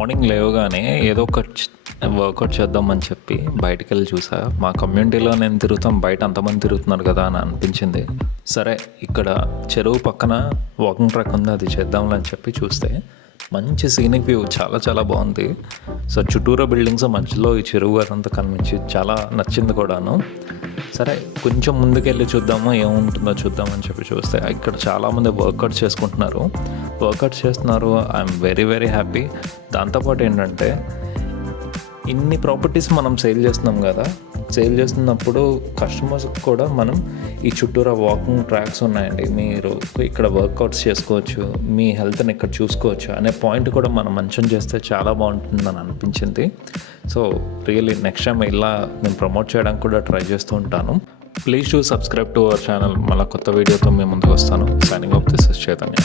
Morning లేవగానే ఏదో ఒక వర్కౌట్ చేద్దామని చెప్పి బయటికి వెళ్ళి చూసా. మా కమ్యూనిటీలో నేను తిరుగుతాం, బయట అంతమంది తిరుగుతున్నారు కదా అని అనిపించింది. సరే ఇక్కడ చెరువు పక్కన వాకింగ్ ట్రాక్ ఉంది, అది చేద్దాంలే అని చెప్పి చూస్తే మంచి సీనిక్ వ్యూ, చాలా చాలా బాగుంది. సో చుట్టూరా బిల్డింగ్స్ మధ్యలో ఈ చెరువు అదంతా కనిపించి చాలా నచ్చింది కూడాను. సరే కొంచెం ముందుకెళ్ళి చూద్దాము ఏముంటుందో చూద్దామని చెప్పి చూస్తే ఇక్కడ చాలామంది వర్కౌట్ చేస్తున్నారు. I'm very very happy. దాంతోపాటు ఏంటంటే ఇన్ని ప్రాపర్టీస్ మనం సేల్ చేస్తున్నాం కదా, సేల్ చేస్తున్నప్పుడు కస్టమర్స్ కూడా మనం ఈ చుట్టూరా వాకింగ్ ట్రాక్స్ ఉన్నాయండి, మీరు ఇక్కడ వర్కౌట్స్ చేసుకోవచ్చు, మీ హెల్త్ని ఇక్కడ చూసుకోవచ్చు అనే పాయింట్ కూడా మనం మెన్షన్ చేస్తే చాలా బాగుంటుందని అనిపించింది. సో రియల్లీ నెక్స్ట్ టైం ఇలా నేను ప్రమోట్ చేయడానికి కూడా ట్రై చేస్తూ ఉంటాను. Please to subscribe to our channel. మళ్ళీ కొత్త వీడియోతో మేము ముందుకు వస్తాను. Signing off this is Chaitanya.